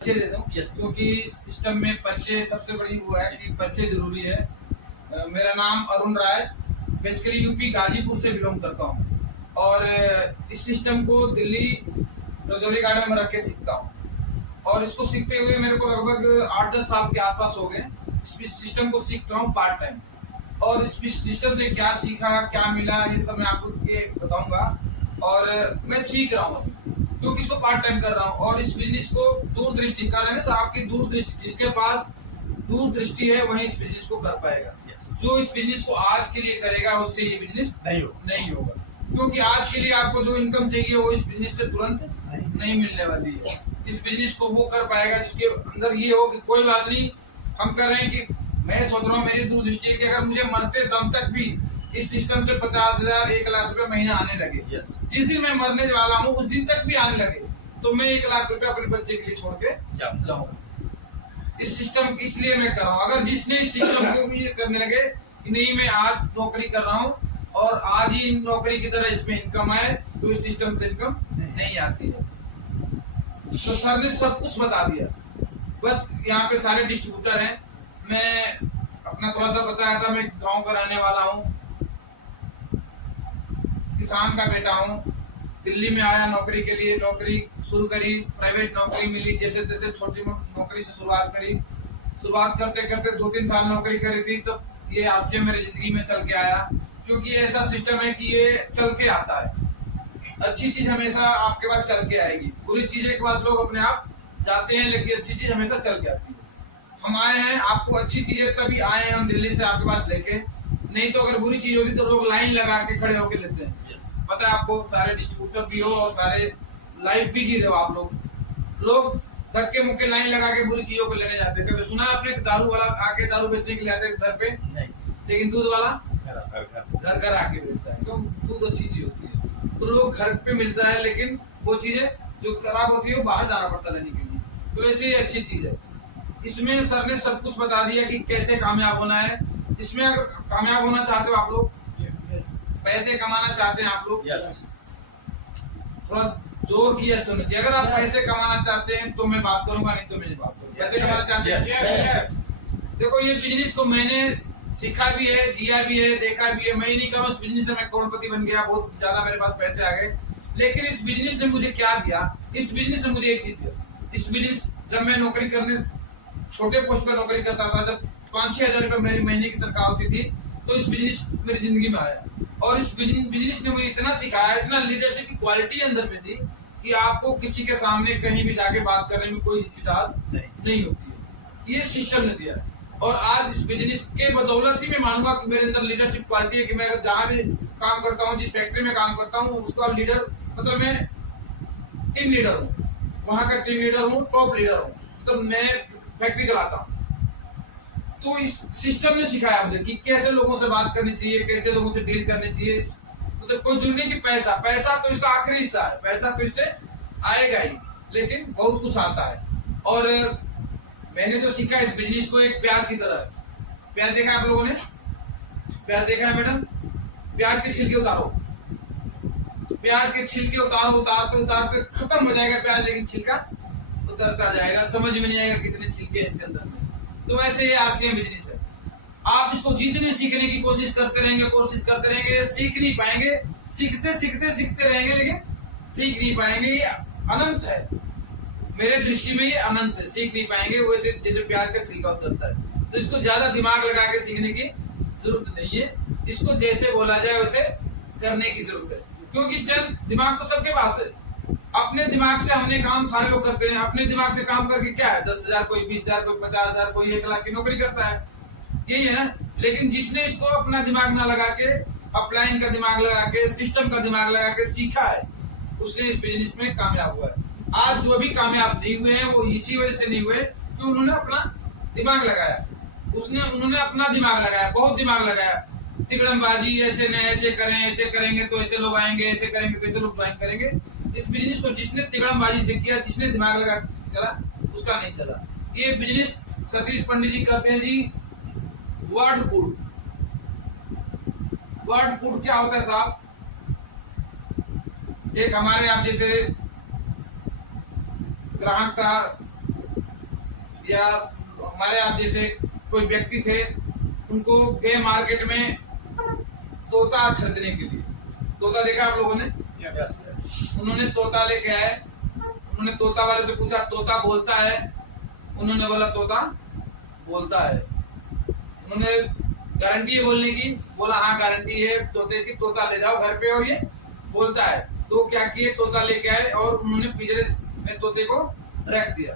परिचय दे दूं क्योंकि सिस्टम में परिचय सबसे बड़ी वो है कि परिचय जरूरी है। मेरा नाम अरुण राय, बेसिकली यूपी गाजीपुर से बिलोंग करता हूँ और इस सिस्टम को दिल्ली रजौरी गार्डन में रख के सीखता हूँ और इसको सीखते हुए मेरे को लगभग 8-10 साल के आसपास हो गए। इस सिस्टम को सीख रहा हूँ पार्ट टाइम और इस सिस्टम से क्या सीखा, क्या मिला, ये सब मैं आपको ये बताऊंगा और मैं सीख रहा हूँ क्योंकि इसको पार्ट टाइम कर रहा हूँ और इस बिजनेस को दूरदृष्टि कर रहे हैं। आपकी दूरदृष्टि, जिसके पास दूरदृष्टि है वही इस बिजनेस को कर पाएगा। जो इस बिजनेस को आज के लिए करेगा उससे ये बिजनेस नहीं होगा क्योंकि आज के लिए आपको जो इनकम चाहिए वो इस बिजनेस से तुरंत नहीं मिलने वाली है। इस बिजनेस को वो कर पाएगा जिसके अंदर ये हो कि कोई बात नहीं, हम कर रहे हैं कि मैं सोच रहा हूँ, मेरी दूरदृष्टि है कि अगर मुझे मरते दम तक भी इस सिस्टम से 50,000 1 लाख रुपए महीना आने लगे, जिस दिन मैं मरने वाला हूँ उस दिन तक भी आने लगे तो मैं 1 लाख रुपए अपने बच्चे के लिए छोड़ के जाऊंगा। इस सिस्टम इसलिए मैं कर रहा हूँ। अगर जिसने इस सिस्टम को ये करने लगे कि नहीं मैं आज नौकरी कर रहा हूँ और आज ही नौकरी की तरह इसमें इनकम आए, तो इस सिस्टम से इनकम नहीं आती है। तो सर ने सब कुछ बता दिया। बस यहाँ पे सारे डिस्ट्रीब्यूटर हैं। मैं अपना थोड़ा सा बताया था, मैं गाँव का रहने वाला हूँ, किसान का बेटा हूँ। दिल्ली में आया नौकरी के लिए, नौकरी शुरू करी, प्राइवेट नौकरी मिली, जैसे तैसे छोटी नौकरी से शुरुआत करी। शुरुआत करते करते 2-3 साल नौकरी करी थी तो ये हादसे मेरी जिंदगी में चल के आया क्योंकि ऐसा सिस्टम है कि ये चल के आता है। अच्छी चीज हमेशा आपके पास चल के आएगी, बुरी चीजें के पास लोग अपने आप जाते हैं, लेकिन अच्छी चीज हमेशा चल के आती है। हम आए हैं, आपको अच्छी चीजें तभी आए हैं हम दिल्ली से आपके पास लेके, नहीं तो अगर बुरी चीज होती तो लोग लाइन लगा के खड़े होके लेते हैं। पता है आपको, सारे डिस्ट्रीब्यूटर भी हो और सारे लाइफ भी जी रहे हो आप लोग धक्के मुक्के लाइन लगा के बुरी चीजों को लेने जाते हैं। कभी सुना आपने दारू वाला आके दारू बेचने के लिए आते घर पे? नहीं। लेकिन दूध वाला घर घर आके बेचता है, क्यों? दूध अच्छी चीज होती है तो लोग घर पे मिलता है, लेकिन वो चीजें जो खराब होती है वो बाहर जाना पड़ता लेने के लिए। तो ऐसे ही अच्छी चीज है। इसमें सर ने सब कुछ बता दिया कि कैसे कामयाब होना है। इसमें अगर कामयाब होना चाहते हो आप लोग, पैसे कमाना चाहते हैं आप लोग, थोड़ा जोर की यस सुनना चाहिए। अगर आप पैसे कमाना चाहते हैं तो मैं बात करूंगा, नहीं तो मैं बात करूंगा। पैसे कमाना चाहते हैं, देखो ये बिजनेस को मैंने सीखा भी है, जिया भी है, देखा भी है। मैं ही नहीं करूँ, इस बिजनेस से मैं करोड़पति बन गया, बहुत ज्यादा मेरे पास पैसे आ गए। लेकिन इस बिजनेस ने मुझे क्या दिया? इस बिजनेस ने मुझे एक चीज दिया। इस बिजनेस, जब मैं नौकरी करने छोटे पोस्ट पर नौकरी करता था, जब 5-6 हजार रुपए मेरी महीने की तनख्वाह होती थी, तो इस बिजनेस मेरी जिंदगी में आया और इस बिजनेस ने मुझे इतना सिखाया, इतना लीडरशिप की क्वालिटी अंदर में थी कि आपको किसी के सामने कहीं भी जाके बात करने में कोई हिचकिचाहट नहीं होती है। ये सिस्टम ने दिया और आज इस बिजनेस के बदौलत ही मैं मानूंगा कि मेरे अंदर लीडरशिप क्वालिटी है कि मैं जहाँ भी काम करता हूँ, जिस फैक्ट्री में काम करता हूँ, उसका लीडर, मतलब मैं टीम लीडर हूँ, वहाँ का टीम लीडर हूँ, टॉप लीडर हूँ, मतलब मैं फैक्ट्री चलाता हूँ। तो इस सिस्टम ने सिखाया मुझे कि कैसे लोगों से बात करनी चाहिए, कैसे लोगों से डील करनी चाहिए। मतलब कोई जुड़ने की पैसा तो इसका आखिरी हिस्सा है, पैसा तो इससे आएगा ही, लेकिन बहुत कुछ आता है। और मैंने जो सीखा इस बिजनेस को एक प्याज की तरह है। प्याज देखा आप लोगों ने? प्याज देखा है मैडम? प्याज के छिलके उतारो, प्याज के छिलके उतारते खत्म हो जाएगा प्याज, लेकिन छिलका उतरता जाएगा, समझ में नहीं आएगा कितने छिलके इसके अंदर में। तो ऐसे ये आरसीएम बिजनेस है। आप इसको जितनी सीखने की कोशिश करते रहेंगे, सीख नहीं पाएंगे। सीखते रहेंगे, लेकिन सीख नहीं पाएंगे। ये अनंत है, मेरे दृष्टि में ये अनंत है, सीख नहीं पाएंगे। वैसे जैसे प्याज का छिलका उतरता है, तो इसको ज्यादा दिमाग लगा के सीखने की जरूरत नहीं है। इसको जैसे बोला जाए वैसे करने की जरूरत है, क्योंकि इस टाइम दिमाग तो सबके पास है। अपने दिमाग से हमने काम सारे लोग करते हैं। अपने दिमाग से काम करके क्या है? 10,000, कोई 20,000, कोई 50,000, कोई 1 लाख की नौकरी करता है, यही है ना। लेकिन जिसने इसको अपना दिमाग ना लगा के, अपलाइन का दिमाग लगा के, सिस्टम का दिमाग लगा के सीखा है, उसने इस बिजनेस में कामयाब हुआ है। आज जो भी कामयाब नहीं हुए हैं वो इसी वजह से नहीं हुए कि उन्होंने अपना दिमाग लगाया। उन्होंने अपना दिमाग लगाया, बहुत दिमाग लगाया। तिकड़मबाजी, ऐसे नहीं, ऐसे करें, ऐसे करेंगे तो ऐसे लोग आएंगे, ऐसे करेंगे तो ऐसे लोग ज्वाइन करेंगे। इस बिजनेस को जिसने तिकड़मबाजी से किया, जिसने दिमाग लगा चला, उसका नहीं चला। ये बिजनेस सतीश पंडित जी कहते हैं जी वर्ड फूड। वर्ड फूड क्या होता है साहब? एक हमारे आप जैसे ग्राहक था, या हमारे आप जैसे कोई व्यक्ति थे, उनको गए मार्केट में तोता खरीदने के लिए। तोता देखा आप लोगों ने? उन्होंने तोता लेके आए, उन्होंने तोता वाले से पूछा तोता बोलता है? उन्होंने बोला तोता बोलता है। उन्होंने गारंटी है बोलने की? बोला हाँ गारंटी है तोते की, तोता ले जाओ घर पे और ये बोलता है। तो क्या किए, तोता लेके आए और उन्होंने पिंजरे में तोते को रख दिया।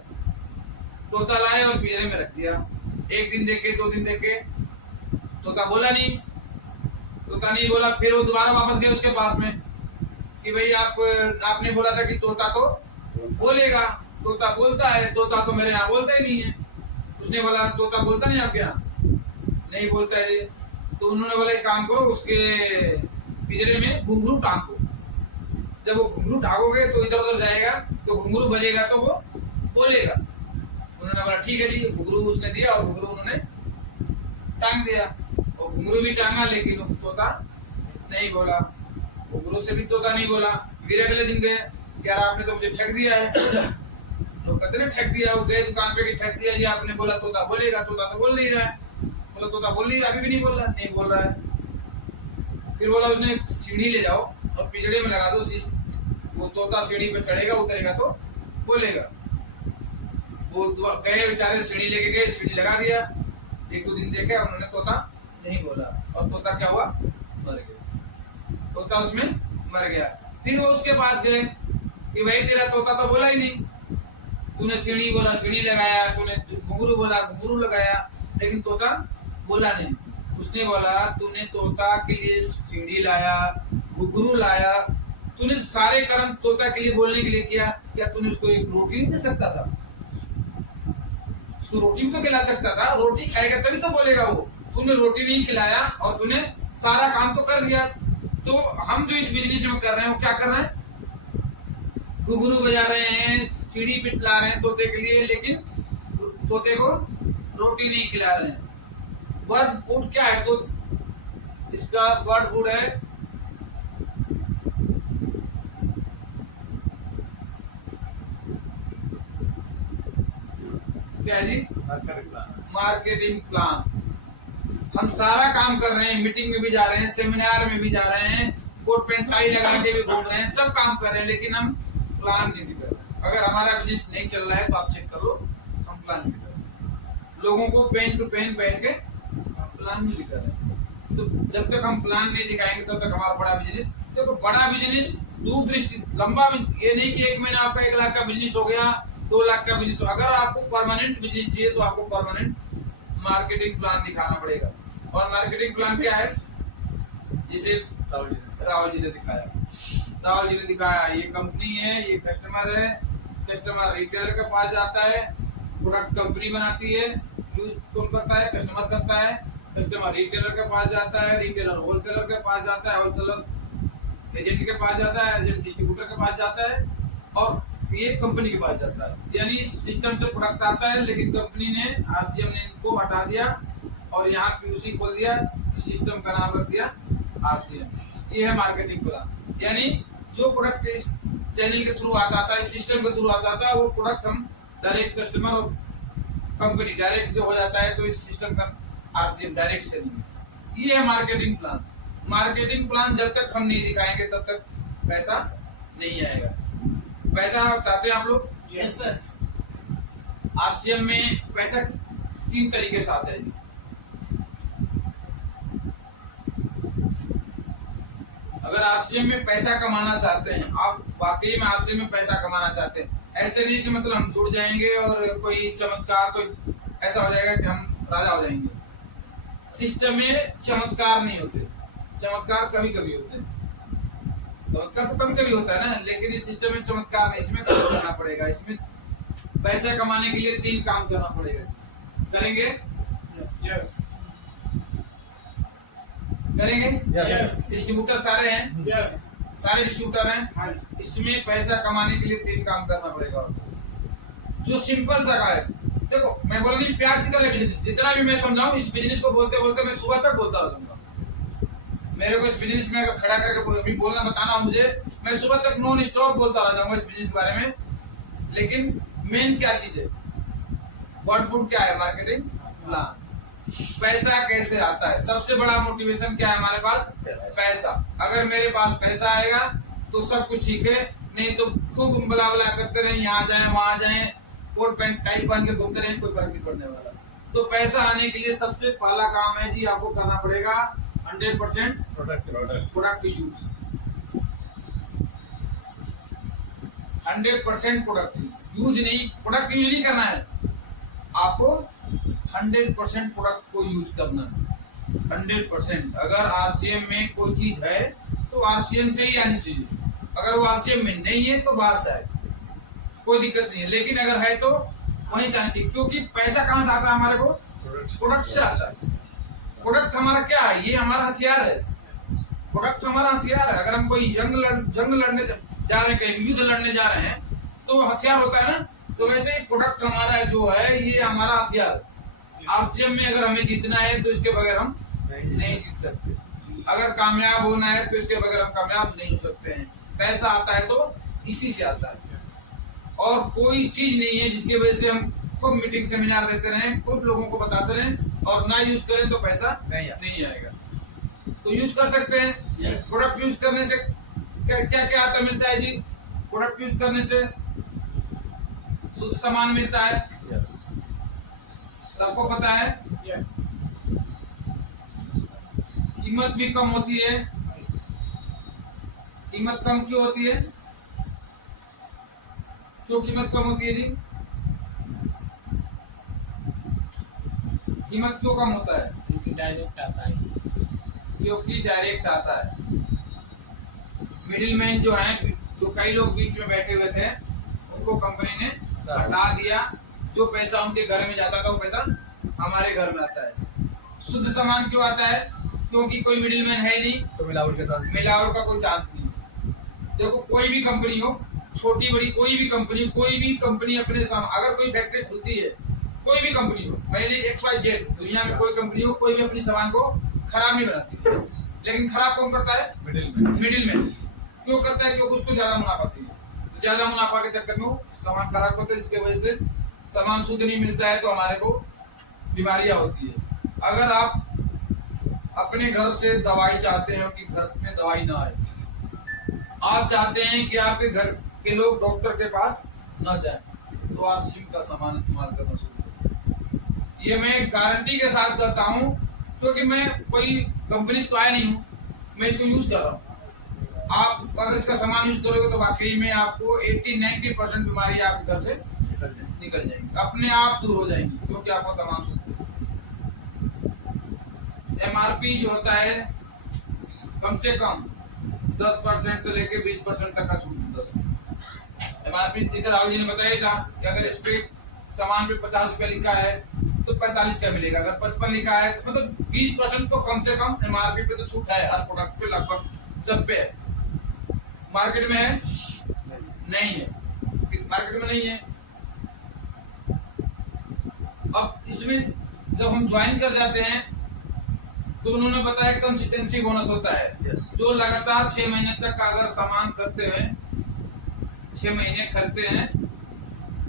तोता लाए और पिंजरे में रख दिया। एक दिन देखे, 2 दिन देखे, तोता बोला नहीं। तोता नहीं बोला, फिर वो दोबारा वापस गए उसके पास में कि भाई आपने बोला था कि तोता तो बोलेगा, तोता बोलता है, तोता तो मेरे यहाँ बोलता ही नहीं है। उसने बोला तोता बोलता नहीं आपके यहाँ? नहीं बोलता है। तो उन्होंने बोला एक काम करो, उसके पिंजरे में घुंघरू टांगो। जब वो घुंघरू टांगोगे तो इधर उधर जाएगा, तो घुंघरू बजेगा तो वो बोलेगा। उन्होंने बोला ठीक है जी। घुंघरू उसने दिया और घुंघरू उन्होंने टांग दिया, और घुंघरू भी टांगा लेकिन तोता नहीं बोला। घुंघरू से भी तोता नहीं बोला। फिर अगले दिन गए, यार आपने तो मुझे ठग दिया है। तो कहते ना ठग दिया, वो गए दुकान पे कि ठग दिया जी, आपने बोला तोता बोलेगा, तोता तो बोल नहीं रहा है। बोला तोता बोल नहीं रहा, अभी भी नहीं बोल रहा, नहीं बोल रहा है। फिर बोला उसने सीढ़ी ले जाओ और पिंजरे में लगा दो, वो तोता सीढ़ी पे चढ़ेगा, उतरेगा तो बोलेगा। वो गए बेचारे, सीढ़ी लेके गए, सीढ़ी लगा दिया। 1-2 दिन देखे, उन्होंने तोता नहीं बोला, और तोता क्या हुआ? मर गया। तोता उसमें मर गया। फिर वो उसके पास गए कि भाई तेरा तोता तो बोला ही नहीं, तूने सीढ़ी बोला सीढ़ी लगाया, तूने घुंघरू बोला घुंघरू लगाया, लेकिन तोता बोला नहीं। उसने बोला तूने तोता के लिए सीढ़ी लाया, घुंघरू लाया, तूने सारे कर्म तोता के लिए बोलने के लिए किया, क्या तूने उसको एक रोटी नहीं दे सकता था? उसको रोटी भी तो खिला सकता था, रोटी खाएगा तभी तो बोलेगा वो। तूने रोटी नहीं खिलाया और तूने सारा काम तो कर दिया। तो हम जो इस बिजनेस में कर रहे हैं वो क्या कर रहे हैं? घुंघरू बजा रहे हैं, सीढ़ी पिटला रहे हैं तोते के लिए, लेकिन तोते को रोटी नहीं खिला रहे हैं। बर्ड फूड क्या है? तो इसका बर्ड फूड है क्या जी? Marketing plan. हम सारा काम कर रहे हैं, मीटिंग में भी जा रहे हैं, सेमिनार में भी जा रहे हैं, कोट पेंट टाई लगा के भी घूम रहे हैं, सब काम कर रहे हैं, लेकिन हम प्लान नहीं दिखा रहे। अगर हमारा बिजनेस नहीं चल रहा है तो आप चेक करो, हम प्लान नहीं कर रहे। लोगों को पेन टू पेन बैठ के प्लान नहीं दिखा रहे। तो जब तक हम प्लान नहीं दिखाएंगे तब तक हमारा बड़ा बिजनेस, देखो बड़ा बिजनेस दूरदृष्टि लंबा, ये नहीं कि 1 महीना आपका 1 लाख का बिजनेस हो गया, 2 लाख का बिजनेस। अगर आपको परमानेंट बिजनेस चाहिए तो आपको परमानेंट मार्केटिंग प्लान दिखाना पड़ेगा। और मार्केटिंग प्लान क्या है? जिसे राहुल जी ने दिखाया। राहुल जी ने दिखाया, ये कंपनी है, ये कस्टमर है, कस्टमर रिटेलर के पास जाता है, प्रोडक्ट कंपनी बनाती है, यूज कौन करता है? कस्टमर करता है, कस्टमर रिटेलर के पास जाता है, रिटेलर होलसेलर के पास जाता है, होलसेलर एजेंट के पास जाता है, एजेंट डिस्ट्रीब्यूटर के पास जाता है, और ये कंपनी के पास जाता है। यानी इस सिस्टम से प्रोडक्ट आता है, लेकिन कंपनी ने, आरसीएम ने इनको हटा दिया और यहाँ पीयूसी खोल दिया, सिस्टम का नाम रख दिया आरसीएम। ये है मार्केटिंग प्लान। यानी जो प्रोडक्ट इस चैनल के थ्रू आता था, इस सिस्टम के थ्रू आता था, वो प्रोडक्ट हम डायरेक्ट कस्टमर और कंपनी डायरेक्ट जो हो जाता है, तो इस सिस्टम का आरसीएम डायरेक्ट सेलिंग। ये है मार्केटिंग प्लान। मार्केटिंग प्लान जब तक हम नहीं दिखाएंगे तब तक पैसा नहीं आएगा। पैसा चाहते हैं आप लोग? Yes sir. आरसीएम में पैसा 3 तरीके से आता है। अगर आरसीएम में पैसा कमाना चाहते हैं, आप वाकई में आरसीएम में पैसा कमाना चाहते हैं, ऐसे नहीं कि मतलब हम जुड़ जाएंगे और कोई चमत्कार, कोई ऐसा हो जाएगा कि हम राजा हो जाएंगे। सिस्टम में चमत्कार नहीं होते, चमत्कार कभी कभी होते हैं। चमत्कार तो कभी कभी होता है ना, लेकिन इस सिस्टम में चमत्कार नहीं, इसमें काम करना पड़ेगा। इसमें पैसा कमाने के लिए 3 काम करना पड़ेगा। करेंगे? यस। करेंगे? यस। डिस्ट्रीब्यूटर सारे हैं? यस। सारे डिस्ट्रीब्यूटर हैं। इसमें पैसा कमाने के लिए 3 काम करना पड़ेगा, जो सिंपल सा है। देखो मैं बोल रही प्याज की तरह बिजनेस, जितना भी मैं समझाऊं, इस बिजनेस को बोलते बोलते मैं सुबह तक बोलता रहूंगा। मेरे को इस बिजनेस में अगर खड़ा करके अभी बोलना बताना मुझे, मैं सुबह तक नॉन स्टॉप बोलता रह जाऊंगा इस बिजनेस के बारे में। लेकिन मेन क्या चीज है? आउटपुट क्या है? Marketing plan. पैसा कैसे आता है? सबसे बड़ा मोटिवेशन क्या है हमारे पास? पैसा। अगर मेरे पास पैसा आएगा तो सब कुछ ठीक है, नहीं तो खूब बला बला करते रहे, यहाँ जाए वहां जाए, कोट पैंट टाइट पहन के घूमते रहे, कोई फर्क नहीं पड़ने वाला। तो पैसा आने के लिए सबसे पहला काम है जी, आपको करना पड़ेगा 100% प्रोडक्ट यूज। 100% प्रोडक्ट यूज नहीं, प्रोडक्ट यूज नहीं करना है आपको, 100% प्रोडक्ट को यूज करना है। 100%। अगर आरसीएम में कोई चीज है तो आरसीएम से ही आनी चाहिए, अगर वो आरसीएम में नहीं है तो बाहर से आए, कोई दिक्कत नहीं है, लेकिन अगर है तो वहीं से आना चाहिए। क्योंकि पैसा कहाँ से आता है हमारे को? प्रोडक्ट से आता है। प्रोडक्ट हमारा क्या है? ये हमारा हथियार है। प्रोडक्ट हमारा हथियार है। अगर हम कोई जंग लड़ने जा रहे हैं, कहीं युद्ध लड़ने जा रहे हैं, तो हथियार होता है ना, तो वैसे ही प्रोडक्ट हमारा जो है ये हमारा हथियार। आरसीएम में अगर हमें जीतना है तो इसके बगैर हम नहीं जीत सकते, अगर कामयाब होना है तो इसके बगैर हम कामयाब नहीं हो सकते हैं। पैसा आता है तो इसी से आता है, और कोई चीज नहीं है जिसकी वजह से हम खूब मीटिंग सेमिनार देते रहें, खूब लोगों को बताते रहें और ना यूज करें तो पैसा नहीं आएगा। तो यूज कर सकते हैं। प्रोडक्ट यूज करने से क्या क्या क्या आता मिलता है जी? प्रोडक्ट यूज करने से शुद्ध सामान मिलता है, सबको पता है। कीमत भी कम होती है। कीमत कम क्यों होती है? क्यों कीमत कम होती है जी? कीमत क्यों कम होता है? क्योंकि डायरेक्ट आता है। क्योंकि डायरेक्ट आता है। मिडिल मैन जो है, जो कई लोग बीच में बैठे हुए थे, उनको कंपनी ने हटा दिया। जो पैसा उनके घर में जाता था वो पैसा हमारे घर में आता है। शुद्ध सामान क्यों आता है? क्योंकि कोई मिडिल मैन है ही नहीं, तो मिलावट का कोई चांस नहीं। देखो कोई भी कंपनी हो, छोटी बड़ी कोई भी कंपनी अपने सामान, अगर कोई फैक्ट्री खुलती है, कोई भी कंपनी हो, पहले XYZ दुनिया में कोई कंपनी हो, कोई भी अपनी सामान को खराब नहीं बनाती, लेकिन खराब कौन करता है? Middle man. क्यों करता है? क्योंकि उसको ज्यादा मुनाफा चाहिए। ज्यादा मुनाफा के चक्कर में वो सामान खराब करते हैं, जिसके वजह से सामान शुद्ध नहीं मिलता है, तो हमारे को बीमारियां होती है। अगर आप अपने घर से दवाई चाहते हो कि घर में दवाई ना आए, आप चाहते हैं कि आपके घर के लोग डॉक्टर के पास न जाएं, तो आरसीएम का सामान इस्तेमाल करना शुरू करें। ये मैं गारंटी के साथ कहता हूँ, क्योंकि मैं कोई कंपनी सप्लाई नहीं हूँ, मैं इसको यूज कर रहा हूँ। आप अगर इसका सामान यूज करोगे तो वाकई में आपको 80-90% बीमारी आपके घर से निकल जाएंगी, अपने आप दूर हो जाएंगी, क्योंकि आपका सामान शुद्ध है। MRP जो होता है, कम से कम 10% से लेके 20% तक का छूट मिलता है। MRP जैसे राहुल जी ने बताया था कि अगर इस पे सामान पे 50 रुपया लिखा है तो 45 का मिलेगा, अगर 55 लिखा है तो मतलब 20% तो कम से कम MRP पे तो छूट है हर प्रोडक्ट पे, लगभग सब पे है। मार्केट में है? नहीं है, मार्केट में नहीं है। अब इसमें जब हम ज्वाइन कर जाते हैं तो उन्होंने बताया कंसिस्टेंसी बोनस होता है। जो लगातार 6 महीने तक अगर सामान करते हैं, 6 महीने खरीदते हैं,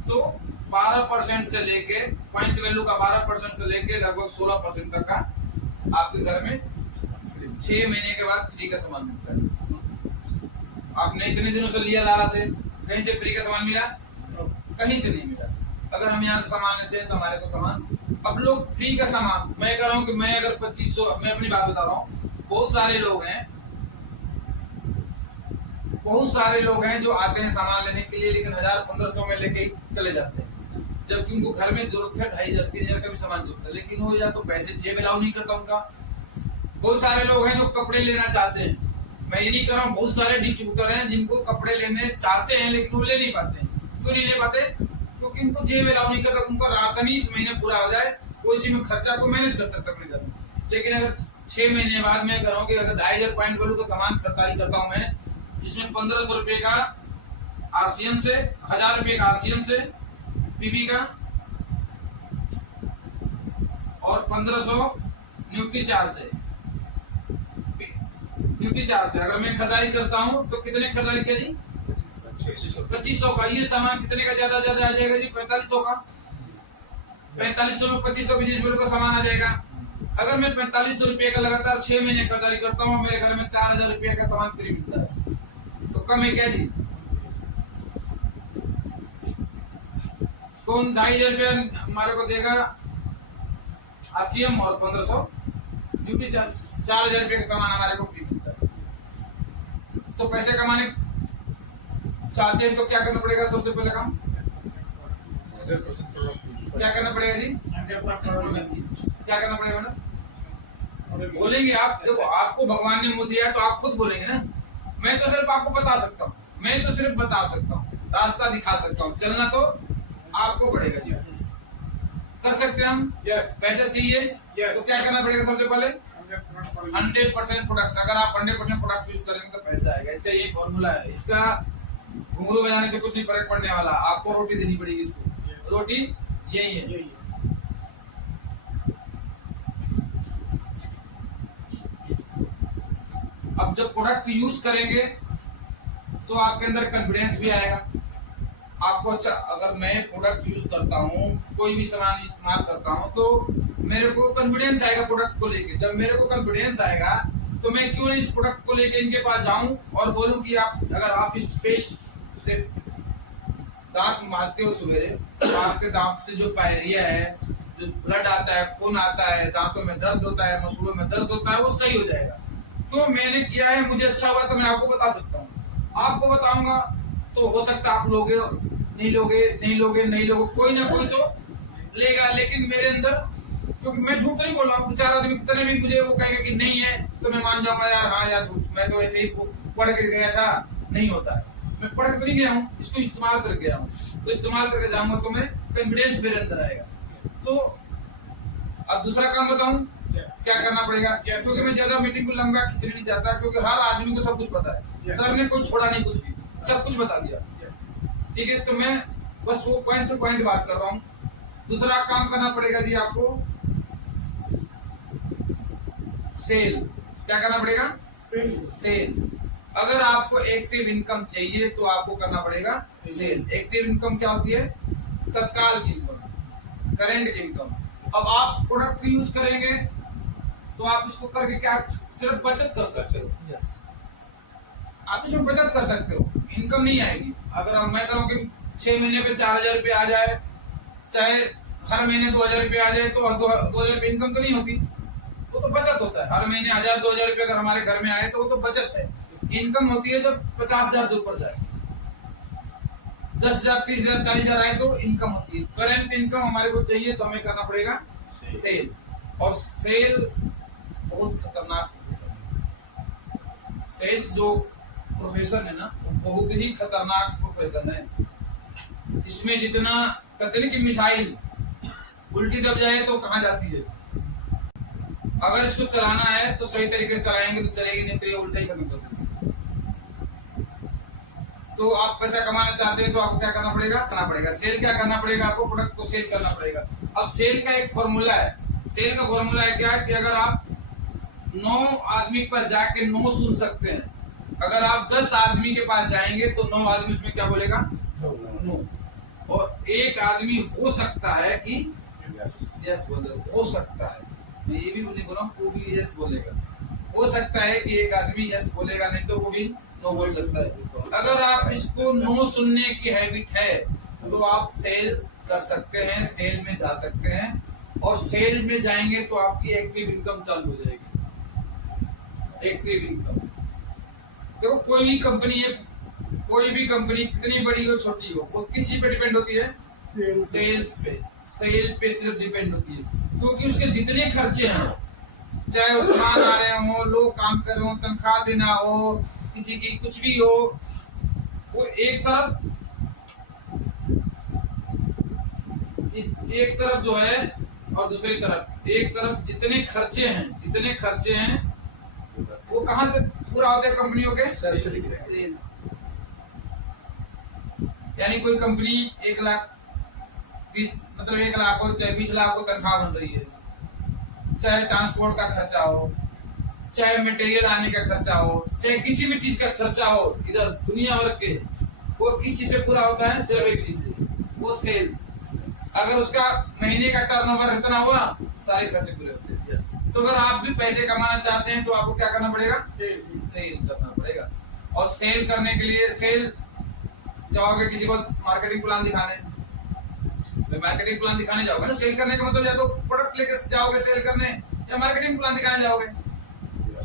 तो 12% से लेके पॉइंट वैल्यू का 12% से लेके लगभग 16% तक का आपके घर में 6 महीने के बाद फ्री का सामान मिलता है। आपने इतने दिनों से लिया लाला से, कहीं से फ्री का सामान मिला? कहीं से नहीं मिला। अगर हम यहाँ से सामान लेते हैं तो हमारे को सामान, अब लोग फ्री का सामान, मैं कह रहा हूँ कि मैं अगर 2500, मैं अपनी बात बता रहा हूँ, बहुत सारे लोग हैं जो आते हैं सामान लेने के लिए, लेकिन 1000-1500 में लेके चले जाते हैं, जबकि उनको घर में जरूरत है 2500-3000 का भी सामान जरूरत है, लेकिन वो या तो पैसे जेब अलाउ नहीं करता उनका। बहुत सारे लोग हैं जो कपड़े लेना चाहते हैं, मैं ये नहीं कर रहा हूँ, बहुत सारे डिस्ट्रीब्यूटर हैं जिनको कपड़े लेने चाहते हैं लेकिन वो ले नहीं पाते हैं। क्यों नहीं ले पाते? क्योंकि इनको जेब अलाउ नहीं करता, उनका राशन ही इस महीने पूरा हो जाए, वो इसी में खर्चा को मैनेज करते हैं अपने घर में। लेकिन अगर 6 महीने बाद मैं कह कि अगर 2500 पॉइंट वैल्यू का सामान खरीदारी करता हूँ मैं, जिसमें 1500 रुपए का आरसीएम से, 1000 रुपए का आरसीएम से, पीबी का, और 1500 ड्यूटी चार्ज से अगर मैं खरीदारी करता हूँ तो कितने खरीदारी किया जी? 2500 का। ये सामान कितने का ज्यादा आ जाएगा जी? 4500 का। 4500 में 2520 का सामान आ जाएगा। अगर मैं 4500 रुपये का लगातार 6 महीने खरीदारी करता हूँ, मेरे घर में 4000 रुपये का सामान फ्री मिलता है, तो कम है क्या जी? कौन 2500 रुपया हमारे को देगा RCM और 1500 ड्यूटी चार्ज, 4000 रुपये का सामान हमारे को फ्री मिलता है। तो पैसे कमाने चाहते हैं तो क्या करना पड़ेगा? सबसे पहले काम क्या करना पड़ेगा जी? 100% क्या करना पड़ेगा ना? बोलेंगे आप, देखो आपको भगवान ने मुंह दिया तो आप खुद बोलेंगे ना। मैं तो सिर्फ आपको बता सकता हूँ, मैं तो सिर्फ बता सकता हूँ, रास्ता दिखा सकता हूँ, चलना तो आपको पड़ेगा जी। कर सकते हैं हम। पैसा चाहिए तो क्या करना पड़ेगा? सबसे पहले 100% प्रोडक्ट। अगर आप 100% प्रोडक्ट यूज करेंगे तो पैसा आएगा। इसका ये फॉर्मूला है। इसका घुंघरू बजाने से कुछ नहीं फर्क पड़ने वाला। आपको रोटी देनी पड़ेगी इसको, रोटी यही है। अब जब प्रोडक्ट यूज करेंगे तो आपके अंदर कॉन्फिडेंस भी आएगा। आपको अच्छा, अगर मैं प्रोडक्ट यूज करता हूँ, कोई भी सामान इस्तेमाल करता हूँ, तो मेरे को कॉन्फिडेंस आएगा प्रोडक्ट को लेके। जब मेरे को कॉन्फिडेंस आएगा तो मैं क्यों नहीं इस प्रोडक्ट को लेके इनके पास जाऊं और बोलूं कि आप, अगर आप इस पेस्ट से दांत मारते हो सवेरे, तो आपके दांत से जो पायरिया है, जो ब्लड आता है, खून आता है, दांतों में दर्द होता है, मसूड़ों में दर्द होता है, वो सही हो जाएगा। क्यों? मैंने किया है, मुझे अच्छा हुआ, तो मैं आपको बता सकता हूँ। आपको बताऊंगा तो हो सकता है आप लोगे, नहीं लोगे, नहीं लोगे, नहीं लोगे, कोई ना कोई तो लेगा। लेकिन मेरे अंदर, क्योंकि मैं झूठ नहीं बोल रहा हूँ, 4 आदमी कितने भी मुझे वो कहेगा कि नहीं है तो मैं मान जाऊंगा, यार हाँ यार झूठ, मैं तो ऐसे ही पढ़ के गया था, नहीं होता है। मैं पढ़ के तो नहीं गया हूँ, इसको इस्तेमाल करके गया हूँ, तो इस्तेमाल करके जाऊंगा तो मैं कॉन्फिडेंस मेरे अंदर आएगा। तो अब दूसरा काम बताऊं क्या करना पड़ेगा? क्योंकि मैं ज्यादा मीटिंग को लंबा खींचना नहीं चाहता, क्योंकि हर आदमी को सब कुछ पता है। सर ने कुछ छोड़ा नहीं, कुछ भी सब कुछ बता दिया, ठीक है। तो मैं बस वो पॉइंट टू पॉइंट बात कर रहा हूँ। दूसरा काम करना पड़ेगा जी आपको, सेल। क्या करना पड़ेगा? सेल। अगर आपको एक्टिव इनकम चाहिए तो आपको करना पड़ेगा सेल। एक्टिव इनकम क्या होती है? तत्काल की इनकम, करेंट इनकम। अब आप प्रोडक्ट यूज करेंगे तो आप इसको करके क्या सिर्फ बचत कर सकते हो। आप इसमें बचत कर सकते हो, इनकम नहीं आएगी। अगर मैं करूँ कि 6 महीने पे 4000 रुपये आ जाए, चाहे हर महीने 2000 रुपये आ जाए, तो 2000 रुपये इनकम तो नहीं होती, वो तो बचत होता है। हर महीने 1000-2000 रुपये अगर हमारे घर में आए तो वो तो बचत है। इनकम होती है जब 50,000 से ऊपर जाए, 10,000, 30,000, 40,000 आए तो इनकम होती है। करंट इनकम हमारे को चाहिए तो हमें करना पड़ेगा सेल। और सेल बहुत खतरनाक प्रोफेशन। सेल्स जो प्रोफेशन है ना, बहुत ही खतरनाक प्रोफेशन है। इसमें जितना कहते हैं कि मिसाइल उल्टी दब जाए तो कहाँ जाती है। अगर इसको चलाना है तो सही तरीके से चलाएंगे तो चलेगी, नहीं तो ये उल्टा ही खत्म कर देगी। तो आप पैसा कमाना चाहते हैं तो आपको क्या करना पड़ेगा? सेल। क्या करना पड़ेगा? आपको प्रोडक्ट को सेल करना पड़ेगा। अब सेल का एक फॉर्मूला है। सेल का फॉर्मूला है क्या? कि अगर आप 9 आदमी के पास जाके 9 सुन सकते हैं, अगर आप 10 आदमी के पास जाएंगे तो 9 आदमी उसमें क्या बोलेगा? नो। और एक आदमी हो सकता है कि यस बोलेगा, हो सकता है। मैं ये भी नहीं बोल रहा हूँ वो भी यस बोलेगा, हो सकता है कि एक आदमी यस बोलेगा, नहीं तो वो भी नो बोल सकता है। अगर आप इसको नो सुनने की हैबिट है तो आप सेल कर सकते हैं, सेल में जा सकते हैं। और सेल में जाएंगे तो आपकी एक्टिव इनकम चालू हो जाएगी। एक्टिव इनकम देखो, कोई भी कंपनी है, कोई भी कंपनी कितनी बड़ी हो छोटी हो, वो किसी पे डिपेंड होती है? सेल्स पे। सेल पे सिर्फ डिपेंड होती है, क्योंकि उसके जितने खर्चे हैं, चाहे वो सामान आ रहे हो, लोग काम कर रहे हो, तनख्वाह देना हो, किसी की कुछ भी हो, वो एक तरफ जो है और दूसरी तरफ, एक तरफ जितने खर्चे हैं वो कहाँ से पूरा होते हैं? कंपनियों के सेल्स। यानी कोई कंपनी 1 लाख 1 लाख हो, चाहे 20 लाख हो तनख्वाह बन रही है, चाहे ट्रांसपोर्ट का खर्चा हो, चाहे मटेरियल आने का खर्चा हो, चाहे किसी भी चीज का खर्चा हो, इधर दुनिया भर के, वो किस चीज से पूरा होता है? सिर्फ एक चीज से, वो सेल्स। अगर उसका महीने का टर्नओवर इतना हुआ, सारे खर्चे पूरे होते हैं। Yes. तो अगर आप भी पैसे कमाना चाहते हैं तो आपको क्या करना पड़ेगा? Sale. सेल करना पड़ेगा। और सेल करने के लिए सेल जाओगे किसी को मार्केटिंग प्लान दिखाने, तो मार्केटिंग प्लान दिखाने जाओगे ना। सेल करने का मतलब या तो प्रोडक्ट लेके जाओगे सेल करने, या मार्केटिंग प्लान दिखाने जाओगे।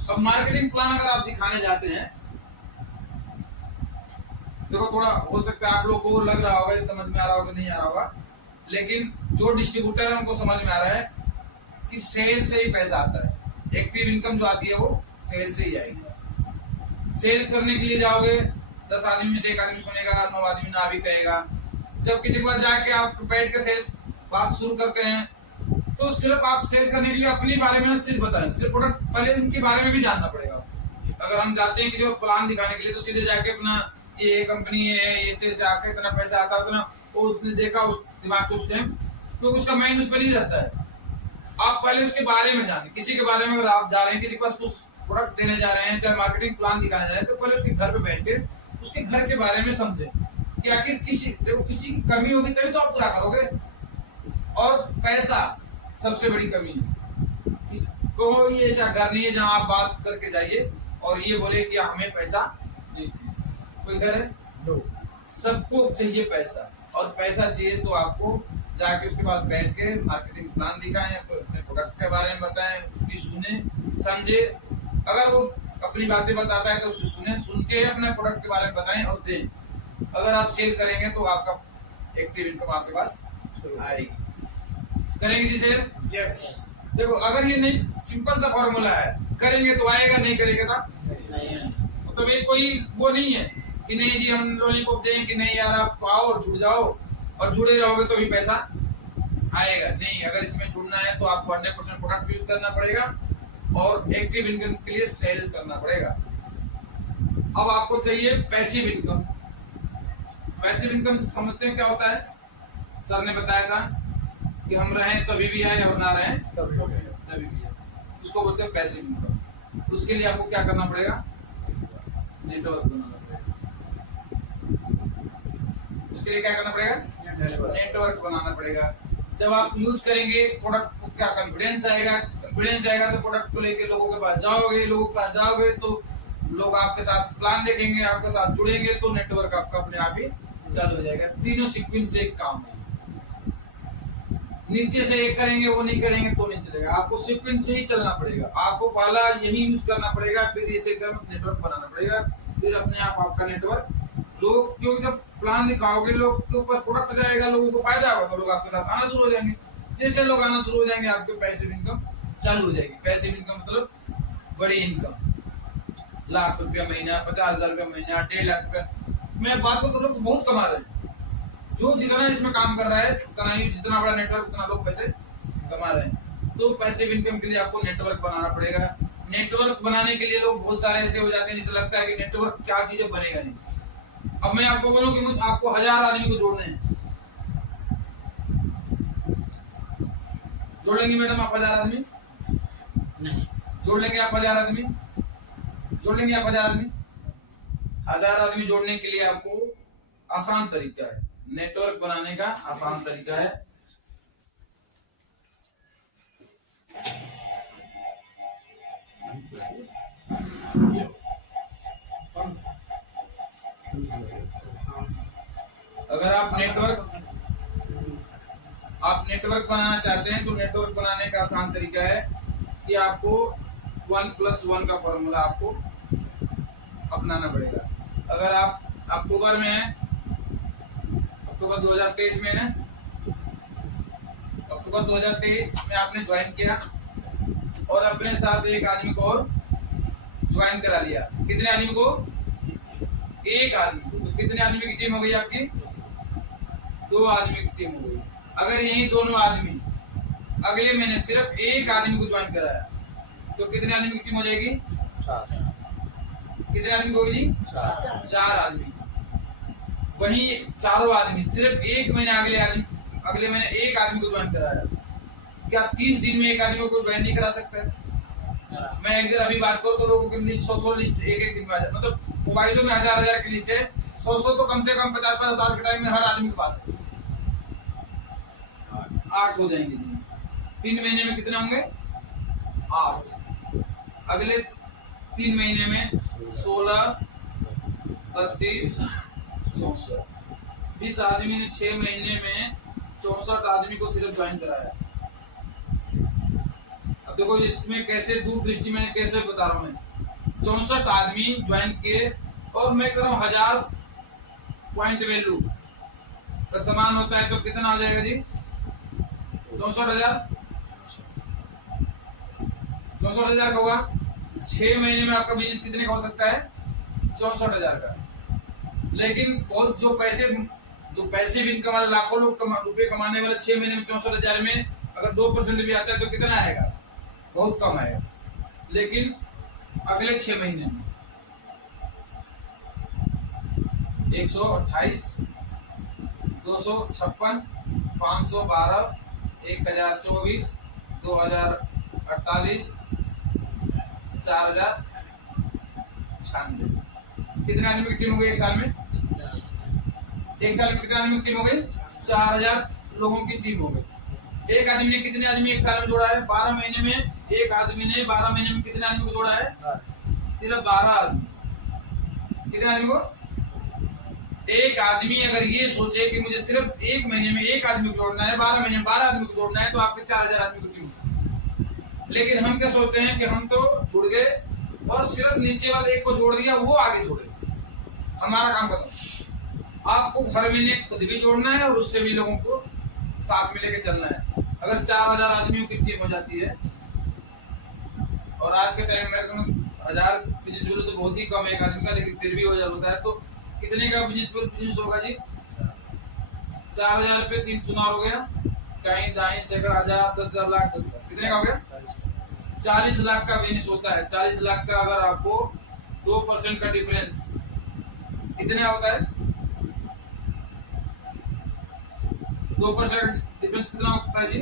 अब मार्केटिंग प्लान अगर आप दिखाने जाते हैं, देखो थोड़ा हो सकता है आप लोग को लग रहा होगा, समझ में आ रहा होगा, नहीं आ रहा होगा, लेकिन जो डिस्ट्रीब्यूटर है उनको समझ में आ रहा है कि सेल से ही पैसा आता है। एक्टिव इनकम जो आती है वो सेल से ही आएगी। सेल करने के लिए जाओगे, 10 आदमी में से 1 आदमी सुनेगा, 9 आदमी ना भी कहेगा। जब किसी के पास जाके आप बैठ के सेल बात शुरू करते हैं, तो सिर्फ आप सेल करने के लिए अपने बारे में सिर्फ बताएं, सिर्फ प्रोडक्ट, पहले उनके बारे में भी जानना पड़ेगा। अगर हम जाते हैं किसी को प्लान दिखाने के लिए, तो सीधे जाके अपना ये कंपनी है, ये से जाके इतना पैसा आता है, उतना वो उसने देखा उस दिमाग से उस टाइम, क्योंकि उसका माइंड उस पर नहीं रहता है। आप पहले उसके बारे में जाने, किसी के बारे में अगर आप जा रहे हैं, किसी के पास कुछ प्रोडक्ट देने जा रहे हैं, चाहे मार्केटिंग प्लान दिखाने जा रहे हैं, तो पहले उसके घर पे बैठ के उसके घर के बारे में समझे कि आखिर किसी की कमी होगी तभी तो आप पूरा करोगे। और पैसा सबसे बड़ी कमी है। कोई ऐसा घर नहीं है जहां आप बात करके जाइए और ये बोले कि हमें पैसा नहीं चाहिए। कोई घर है? No. सबको चाहिए पैसा, और पैसा चाहिए तो आपको जाके उसके पास बैठ के मार्केटिंग प्लान दिखाएं, अपने प्रोडक्ट के बारे में बताएं, उसकी सुने समझे। अगर वो अपनी बातें बताता है तो उसकी सुने, सुन के अपने प्रोडक्ट के बारे में बताएं और दें। अगर आप सेल करेंगे तो आपका एक्टिव इनकम आपके पास आएगी। करेंगे जी सेल? Yes. देखो अगर ये नहीं, सिंपल सा फॉर्मूला है, करेंगे तो आएगा, नहीं करेंगे तो मतलब ये कोई वो नहीं है कि नहीं जी हम लॉलीपॉप दें कि नहीं यार आप आओ जुड़ जाओ और जुड़े रहोगे तो भी पैसा आएगा। नहीं, अगर इसमें जुड़ना है तो आपको 100% प्रोडक्ट यूज करना पड़ेगा और एक्टिव इनकम के लिए सेल करना पड़ेगा। अब आपको चाहिए पैसिव इनकम। पैसिव इनकम समझते हैं क्या होता है? सर ने बताया था कि हम रहें तभी भी आए और ना रहें तभी भी आए, उसको बोलते हैं पैसिव इनकम। उसके लिए आपको क्या करना पड़ेगा? नेटवर्क बनाना पड़ेगा। उसके लिए क्या करना पड़ेगा? नेटवर्क बनाना पड़ेगा। जब आप यूज करेंगे प्रोडक्ट को, क्या कॉन्फिडेंस आएगा? कॉन्फिडेंस आएगा तो प्रोडक्ट को लेके लोगों के पास जाओगे, लोगों के पास जाओगे तो लोग आपके साथ प्लान देखेंगे, आपके साथ जुड़ेंगे, तो नेटवर्क आपका अपने आप ही चालू हो जाएगा। तीनों सीक्वेंस से एक काम है। नीचे से एक करेंगे वो नहीं करेंगे तो नहीं चलेगा, आपको सीक्वेंस से ही चलना पड़ेगा। आपको पहला यही यूज करना पड़ेगा, फिर इसे नेटवर्क बनाना पड़ेगा, फिर अपने आप आपका नेटवर्क लोग, क्योंकि जब प्लान दिखाओगे लोग के ऊपर प्रोडक्ट जाएगा, लोगों को फायदा होगा तो लोग आपके साथ आना शुरू हो जाएंगे। जैसे लोग आना शुरू हो जाएंगे आपके पैसिव इनकम चालू हो जाएगी। पैसिव इनकम मतलब बड़ी इनकम, लाख रुपया महीना, 50,000 रुपया महीना, 1.5 लाख रुपया। मैं बात करूँ तो लोग बहुत कमा रहे हैं। जो जितना इसमें काम कर रहा है उतना ही, जितना बड़ा नेटवर्क उतना लोग पैसे कमा रहे हैं। तो पैसिव इनकम के लिए आपको नेटवर्क बनाना पड़ेगा। नेटवर्क बनाने के लिए लोग बहुत सारे ऐसे हो जाते हैं जिसे लगता है कि नेटवर्क क्या चीज है, बनेगा नहीं। अब मैं आपको बोलूं कि आपको 1000 आदमी को जोड़ने हैं, जोड़ लेंगे मैडम आप 1000 आदमी? नहीं। जोड़ लेंगे आप 1000 आदमी? जोड़ लेंगे आप 1000 आदमी? 1000 आदमी जोड़ने के लिए आपको आसान तरीका है, नेटवर्क बनाने का आसान तरीका है। अगर आप नेटवर्क बनाना चाहते हैं तो नेटवर्क बनाने का आसान तरीका है कि आपको 1+1 का फॉर्मूला आपको अपनाना पड़ेगा। अगर आप अक्टूबर में हैं, अक्टूबर 2023 में है, अक्टूबर 2023 में आपने ज्वाइन किया और अपने साथ एक आदमी को और ज्वाइन करा लिया। कितने आदमी को? एक आदमी को। तो कितने आदमी की टीम हो गई आपकी? 2 आदमी की टीम हो गई। अगर यही दोनों आदमी अगले महीने सिर्फ एक आदमी को ज्वाइन कराया तो कितने आदमी की टीम हो जाएगी? 4। कितने आदमी को होगी जी? 4 आदमी। वही चारों आदमी सिर्फ एक महीने अगले महीने एक आदमी को ज्वाइन कराया, क्या 30 दिन में एक आदमी को ज्वाइन नहीं करा सकते? मैं अगर अभी बात करूँ तो लोगों की लिस्ट 100 लिस्ट एक दिन में आ जाए, मतलब मोबाइलों में 1000 की लिस्ट है, 100 तो कम से कम 50 के टाइम में हर आदमी के पास है। 8 हो जाएंगे जी। 3 महीने में कितने होंगे? 8। अगले 3 महीने में 16, 32, 64। जिस आदमी ने 6 महीने में 64 आदमी को सिर्फ ज्वाइन कराया। अब देखो इसमें कैसे दूरदृष्टि में कैसे बता रहा हूं मैं। 64 आदमी ज्वाइन किए और मैं कर रहा हूं 1000 पॉइंट वैल्यू का समान होता है तो कितना आ जाएगा जी? 64,000। 64,000 का हुआ। 6 महीने में आपका बिजनेस कितने का हो सकता है? 64,000 का। लेकिन बहुत जो पैसे भी इनकम वाले लाखों लोग रुपए कमाने वाले 6 महीने में 64,000 में अगर 2% भी आता है तो कितना आएगा? बहुत कम आएगा। लेकिन अगले 6 महीने में 128, 256, 512, 1024, 2048, 4096। कितने आदमी की टीम हो गई एक साल में? एक साल में कितने आदमी की टीम हो गई? 4000 लोगों की टीम हो गई। एक आदमी ने कितने आदमी एक साल में जोड़ा है? 12 महीने में एक आदमी ने 12 महीने में कितने आदमी को जोड़ा है? सिर्फ 12 आदमी। कितने आदमी को? एक आदमी अगर ये सोचे कि मुझे सिर्फ 1 महीने में एक आदमी को जोड़ना है, 12 महीने में 12 आदमी को जोड़ना है, तो आपके 4000 आदमी की टीम हो सकती है। लेकिन हम क्या सोचते हैं कि हम तो जुड़ गए और सिर्फ नीचे वाले एक को जोड़ दिया, वो आगे जोड़े, हमारा काम खत्म। आपको हर महीने खुद भी जोड़ना है और उससे भी लोगों को साथ में लेके चलना है। अगर 4000 आदमियों की टीम हो जाती है और आज के टाइम में 1000 बिजनेस तो बहुत ही कम है एक आदमी का, लेकिन फिर भी 1000 होता है तो कितने का बिजनेस होगा जी? 4000 पे 3 सुनार हो गया, कहीं दाई सैकड़ा, 1000, 10,000, लाख, 10 लाख, कितने का हो गया? 40 लाख का बिजनेस होता है। 40 लाख का अगर आपको 2% का डिफरेंस कितने होता है? 2% डिफरेंस कितना होता है जी?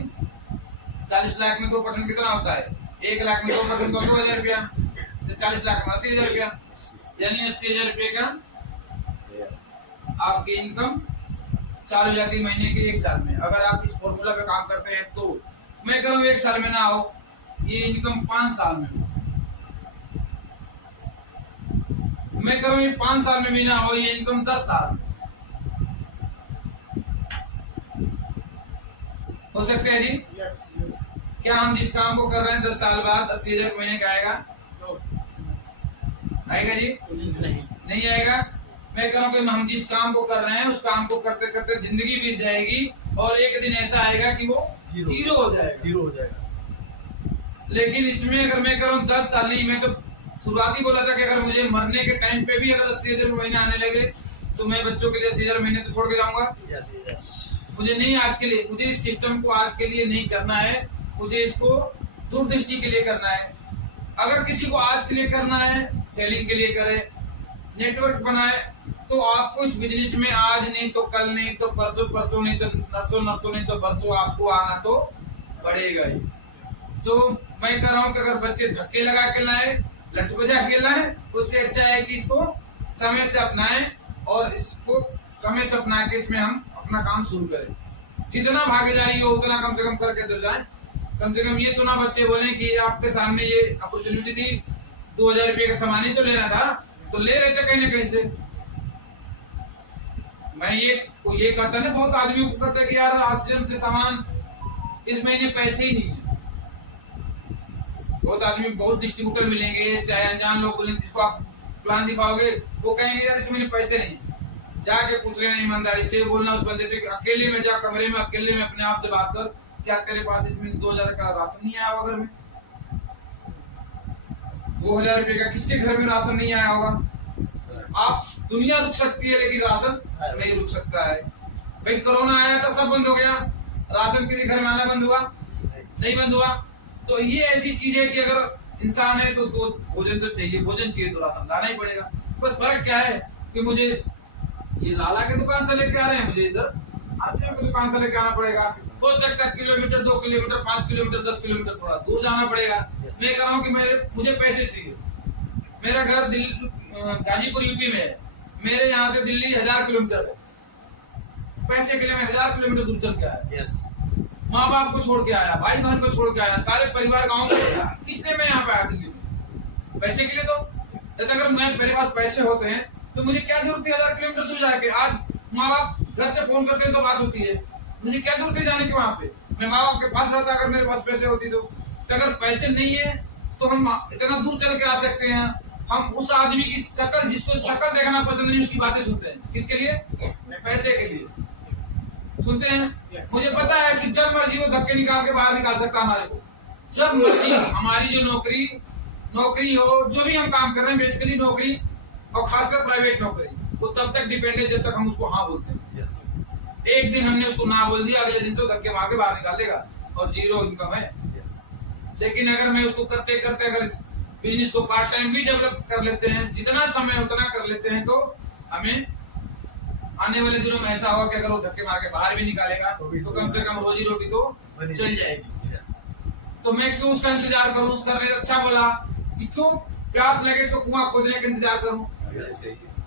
40 लाख में 2% कितना होता है? 1 लाख में 2% तो 2,000 रुपया, 40 लाख में 80,000 रुपया, यानी 80,000 रुपये का आपकी इनकम चालू हो जाती है महीने के एक साल में। अगर आप इस फॉर्मूला पे काम करते हैं तो मैं कह रहा हूँ 1 साल में ना हो, ये इनकम 5 साल में हो। मैं कह रहा हूँ ये 5 साल में भी ना हो, ये इनकम 10 साल में हो सकते हैं जी। क्या हम जिस काम को कर रहे हैं 10 साल बाद 80,000 महीने का आएगा? आएगा जी? नहीं आएगा। मैं कह रहा हूँ कि हम जिस काम को कर रहे हैं उस काम को करते करते जिंदगी बीत जाएगी और एक दिन ऐसा आएगा कि वो जीरो हो जाएगा। लेकिन इसमें अगर मैं कह रहा हूँ 10 साल नहीं, मैं तो शुरुआती बोला था कि अगर मुझे मरने के टाइम पे भी अगर 80,000 महीने आने लगे तो मैं बच्चों के लिए 80,000 महीने तो छोड़ के जाऊंगा। मुझे नहीं आज के लिए, मुझे इस सिस्टम को आज के लिए नहीं करना है, मुझे इसको दूरदृष्टि के लिए करना है। अगर किसी को आज के लिए करना है, सेलिंग के लिए करे, नेटवर्क बनाए, तो आपको इस बिजनेस में आज नहीं तो कल नहीं तो परसों, परसों नहीं तो नरसों, नरसों नहीं तो परसों आपको आना तो पड़ेगा ही। तो मैं कह रहा हूँ कि अगर बच्चे धक्के लगा के लाए, लट बजा के लाए, उससे अच्छा है कि इसको समय से अपनाएं और इसको समय से अपना के इसमें हम अपना काम शुरू करें। जितना भागीदारी हो उतना कम से कम करके तो जाए। कम से कम ये तो ना बच्चे बोले कि आपके सामने ये अपॉर्चुनिटी थी, 2,000 रुपये का सामान ही तो लेना था, तो ले रहे थे कहीं ना कहीं से। मैं ये कहता ना, बहुत आदमियों को कहता है कि यार आश्रम से सामान इस महीने पैसे ही नहीं है। बहुत आदमी, बहुत डिस्ट्रीब्यूटर मिलेंगे, चाहे अनजान लोग बोलेंगे, जिसको आप प्लान दिखाओगे वो कहेंगे यार इस महीने पैसे नहीं। जाके पूछ लेना ईमानदारी से, बोलना उस बंदे से, अकेले में जा कमरे में अकेले में अपने आप से बात कर, क्या तेरे पास इसमें 2,000 का राशन नहीं आया होगा घर में? 2,000 रुपये का किसके घर में राशन नहीं आया होगा? आप दुनिया रुक सकती है लेकिन राशन नहीं रुक सकता है। भाई कोरोना आया था, सब बंद हो गया, राशन किसी घर में आना बंद हुआ? नहीं बंद हुआ। तो ये ऐसी चीज है कि अगर इंसान है तो उसको भोजन तो चाहिए, भोजन चाहिए तो राशन लाना ही पड़ेगा। बस फर्क क्या है कि मुझे ये लाला के दुकान से लेके आ रहे हैं, मुझे इधर आश्रम की दुकान से लेके आना पड़ेगा। हो सकता है किलोमीटर, 2 किलोमीटर, 5 किलोमीटर, 10 किलोमीटर थोड़ा दूर जाना पड़ेगा। मैं कह रहा हूँ कि मुझे पैसे चाहिए। मेरा घर दिल्ली, गाजीपुर यूपी में है, मेरे यहाँ से दिल्ली 1000 किलोमीटर है। पैसे के लिए मैं 1000 किलोमीटर दूर चल के आया। माँ बाप को छोड़ के आया, भाई बहन को छोड़ के आया, सारे परिवार गांव को, किसने मैं यहाँ पे आया दिल्ली में पैसे के लिए? तो अगर मेरे पास पैसे होते हैं तो मुझे क्या जरूरत है 1000 किलोमीटर दूर जाके? आज माँ बाप घर से फोन करते हैं तो बात होती है, मुझे क्या जरूरत है जाने की वहां पे? मैं माँ बाप के पास रहता अगर मेरे पास पैसे होती तो अगर पैसे नहीं है तो हम इतना दूर चल के आ सकते हैं। हम उस आदमी की शक्ल, जिसको शक्ल देखना पसंद नहीं, उसकी बातें सुनते हैं। किसके लिए? पैसे के लिए सुनते हैं। मुझे पता है कि जब मर्जी वो धक्के निकाल के बाहर निकाल सकता हमारे को, जब मर्जी। हमारी जो नौकरी हो, जो भी हम काम कर रहे हैं बेसिकली नौकरी, और खासकर प्राइवेट नौकरी, वो तब तक डिपेंड है जब तक हम उसको हाँ बोलते हैं। एक दिन हमने उसको ना बोल दिया, अगले दिन से धक्के मार के बाहर निकाल देगा और जीरो इनकम है। लेकिन अगर मैं उसको करते करते अगर बिजनेस को पार्ट टाइम भी डेवलप कर लेते हैं, जितना समय उतना कर लेते हैं, तो हमें आने वाले दिनों में ऐसा होगा कि अगर वो धक्के मार के बाहर भी निकालेगा तो कम से कम रोजी रोटी तो चल जाएगी। तो मैं क्यों उसका इंतजार करूं? सर ने अच्छा बोला कि क्यों प्यास लगे तो कुआं खोदने का इंतजार करूं।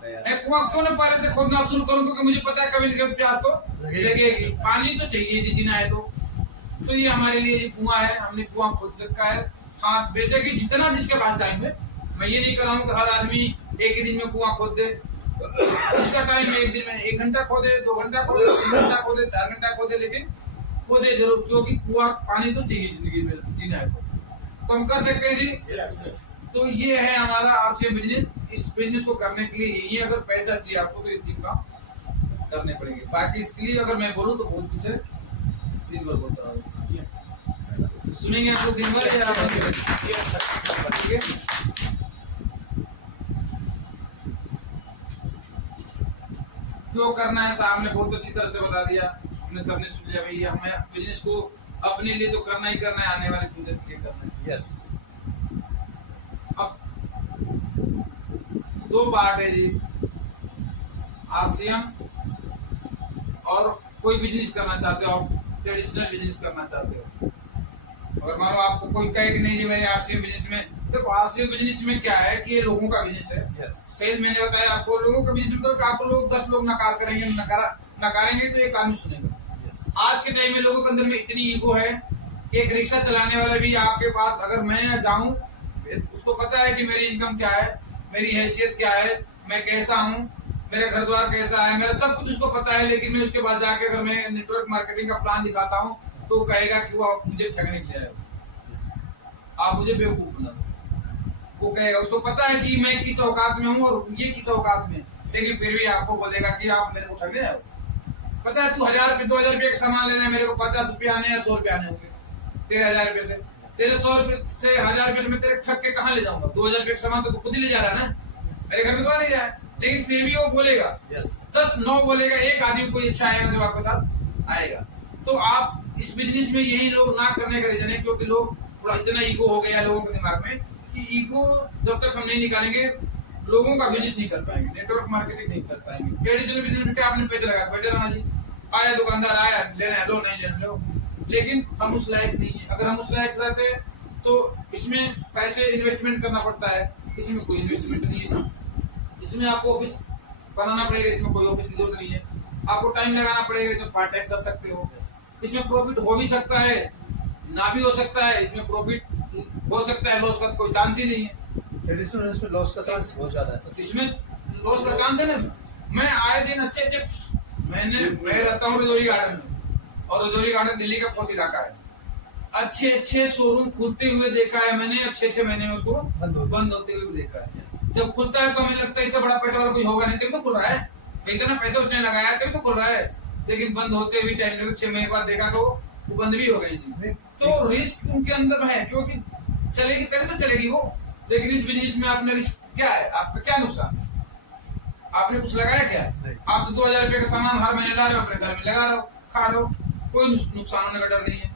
मैं कुआं क्यों न पहले से खोदना शुरू करूं, क्योंकि मुझे पता है कभी न कभी प्यास तो लगेगी। पानी तो चाहिए जी, जीना है तो ये हमारे लिए ये कुआं है, हमने कुआं खोद रखा है। हाँ, बेशक ही जितना जिसके पास टाइम है, मैं ये नहीं कर रहा हूँ कि हर आदमी एक ही दिन में कुआं खोद दे। उसका टाइम है, एक दिन में 1 घंटा खोदे, 2 घंटा खोदे, 3 घंटा खोदे, 4 घंटा खोदे, लेकिन खोदे जरूर, क्योंकि कुआं पानी तो चाहिए जिंदगी में जीना है तो हम कर सकते हैं जी। तो ये है हमारा आरसीएम बिजनेस। इस बिजनेस को करने के लिए यही, अगर पैसा चाहिए आपको तो ये 3 काम करने पड़ेंगे। बाकी इसके लिए अगर मैं बोलूँ तो बहुत कुछ है, दिन भर बोलता हूँ। सुनेंगे आप लोग दिन भर या ठीक है? जो करना है साहब ने बहुत अच्छी तरह से बता दिया, हमने सबने सुन लिया। भैया हमें बिजनेस को अपने लिए तो करना ही करना है, आने वाले फ्यूचर के लिए करना है। यस। अब 2 पार्ट है जी, आरसीएम और कोई बिजनेस करना चाहते हो, ट्रेडिशनल बिजनेस करना चाहते हो। अगर मानो आपको कोई कहे कि नहीं जी मेरे आरसीएम बिजनेस में, तो आरसीएम बिजनेस में क्या है कि ये लोगों का बिजनेस है। सेल मैंने बताया आपको, लोगों का बिजनेस मतलब आपको लोग 10 लोग नकार करेंगे, नकारेंगे तो एक आदमी सुनेगा। आज के टाइम में लोगों के अंदर में इतनी ईगो है कि एक रिक्शा चलाने वाला भी आपके पास अगर मैं जाऊं, उसको पता है कि मेरी इनकम क्या है, मेरी हैसियत क्या है, मैं कैसा हूँ, मेरा घर द्वार कैसा है, मेरा सब कुछ उसको पता है। लेकिन मैं उसके पास जाके अगर मैं नेटवर्क मार्केटिंग का प्लान दिखाता हूँ तो कहेगा कि वो आप मुझे ठगने के लिए आए हो, आप मुझे बेवकूफ बना दो। वो कहेगा, उसको पता है कि मैं किस औकात में हूँ और ये किस औकात में, लेकिन फिर भी आपको बोलेगा कि आप मेरे को ठगने आए हो। पता है तू 1000 रुपये 2000 रुपये का सामान लेना है, मेरे को 50 रुपये आने हैं, 100 रुपये आने होंगे तेरे 1000 रुपये से। तेरे 100 रुपये से 1000 रुपये से मैं तेरे ठग के कहाँ ले जाऊंगा? 2000 रुपये का सामान तो खुद ही ले जा रहा है ना, मेरे घर में तो आ नहीं रहा है। लेकिन फिर भी वो बोलेगा 10-9 बोलेगा, एक आदमी कोई अच्छा आएगा जब आपके साथ आएगा। तो आप इस बिजनेस में यही लोग ना करने का रीजन है क्योंकि लोग थोड़ा इतना ईगो हो गया लोगों के दिमाग में कि ईगो जब तक हम नहीं निकालेंगे लोगों का बिजनेस नहीं कर पाएंगे, नेटवर्क मार्केटिंग नहीं कर पाएंगे। ट्रेडिशनल बिजनेस में क्या आपने पैसे लगा बैठे रहना जी, आया दुकानदार आया लेना है लो, नहीं लेना लो। लेकिन हम उस लायक नहीं है। अगर हम उस लायक रहते तो इसमें पैसे इन्वेस्टमेंट करना पड़ता है, इसमें कोई इन्वेस्टमेंट नहीं है। इसमें आपको ऑफिस बनाना पड़ेगा, इसमें कोई ऑफिस की जरूरत नहीं है। आपको टाइम लगाना पड़ेगा, इसमें पार्ट टाइम कर सकते हो। इसमें प्रॉफिट हो भी सकता है, ना भी हो सकता है। इसमें प्रॉफिट हो सकता है, लॉस का कोई चांस ही नहीं है। ट्रेडिशनल में लॉस का चांस बहुत ज्यादा है। इसमें लॉस का चांस है ना। मैं आए दिन अच्छे मैं रहता हूँ रजौरी गार्डन में, और रजौरी गार्डन दिल्ली का फर्स्ट इलाका है। अच्छे शोरूम खुलते हुए देखा है मैंने, 6 महीने में उसको बंद होते हुए भी देखा है। जब खुलता है तो हमें लगता है इससे बड़ा पैसा वाला कोई होगा नहीं, तभी तो खुल रहा है, इतना पैसा उसने लगाया तभी तो खुल रहा है। लेकिन बंद होते हुए टाइम लगे, 6 महीने बाद देखा तो वो बंद भी हो गई थी। तो रिस्क उनके अंदर है, क्योंकि चलेगी तभी तो चलेगी वो। लेकिन इस बिजनेस में आपने रिस्क क्या है, आपका क्या नुकसान, आपने कुछ लगाया क्या? आप तो 2000 रुपये का सामान हर महीने ला रहे हो, अपने घर में लगा रहे हो, खा रहे हो, कोई नुकसान होने का डर नहीं है।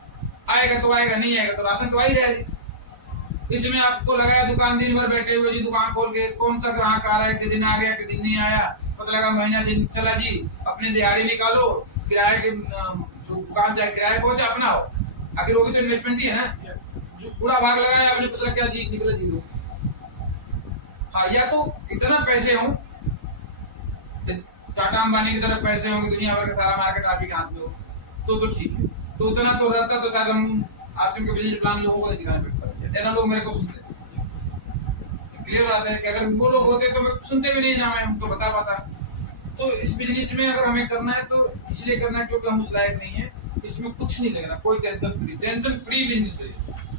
आएगा तो आएगा, नहीं आएगा तो राशन तो आ ही रहेगा। इसमें आपको लगाया दुकान, दिन भर बैठे हुए जी दुकान खोल के, कौन सा ग्राहक आ रहा है, कि दिन आ गया कि दिन नहीं आया, पता लगा महीना दिन चला जी, अपनी दिहाड़ी निकालो, किराए के जो दुकान चाहे किराए पहुंचे अपना हो, आखिर वो भी तो इन्वेस्टमेंट ही है ना। जो पूरा भाग लगाया आपने, पता क्या जी निकला जीरो। हाँ, या तो इतना पैसे हो, टाटा अंबानी की तरफ पैसे होंगे, दुनिया भर का सारा मार्केट आप ही के हाथ में हो, तो ठीक है। तो उतना तो रहता तो शायद हम आसिम के बिजनेस प्लान लोगों को नहीं दिखाने पड़ता, तेरह लोग मेरे को सुनते। क्लियर बात है कि अगर वो लोग होते तो मैं सुनते भी नहीं, ना मैं उनको बता पाता। तो इस बिजनेस में अगर हमें करना है तो इसलिए करना है क्योंकि हम उस लायक नहीं है। इसमें कुछ नहीं लगना, कोई टेंशन फ्री बिजनेस है।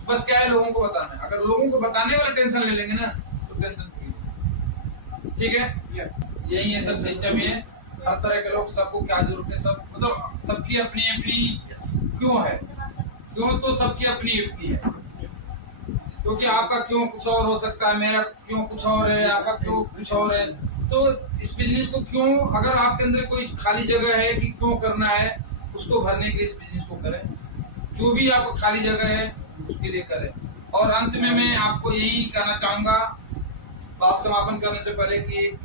बस क्या है, लोगों को बताना है। अगर लोगों को बताने वाला टेंशन ले लेंगे ना तो टेंशन फ्री। ठीक है, यही है सर, सिस्टम ही है। हर तरह के लोग, सबको क्या जरूरत है, सब मतलब सबकी अपनी अपनी क्यों है, क्यों तो सबकी अपनी अपनी है। क्योंकि आपका क्यों कुछ और हो सकता है, मेरा क्यों कुछ और है, आपका क्यों कुछ और है। तो इस बिजनेस को क्यों, अगर आपके अंदर कोई खाली जगह है कि क्यों करना है, उसको भरने के लिए इस बिजनेस को करें। जो भी आपको खाली जगह है उसके लिए करें। और अंत में मैं आपको यही कहना चाहूंगा, बात समापन करने से पहले, कि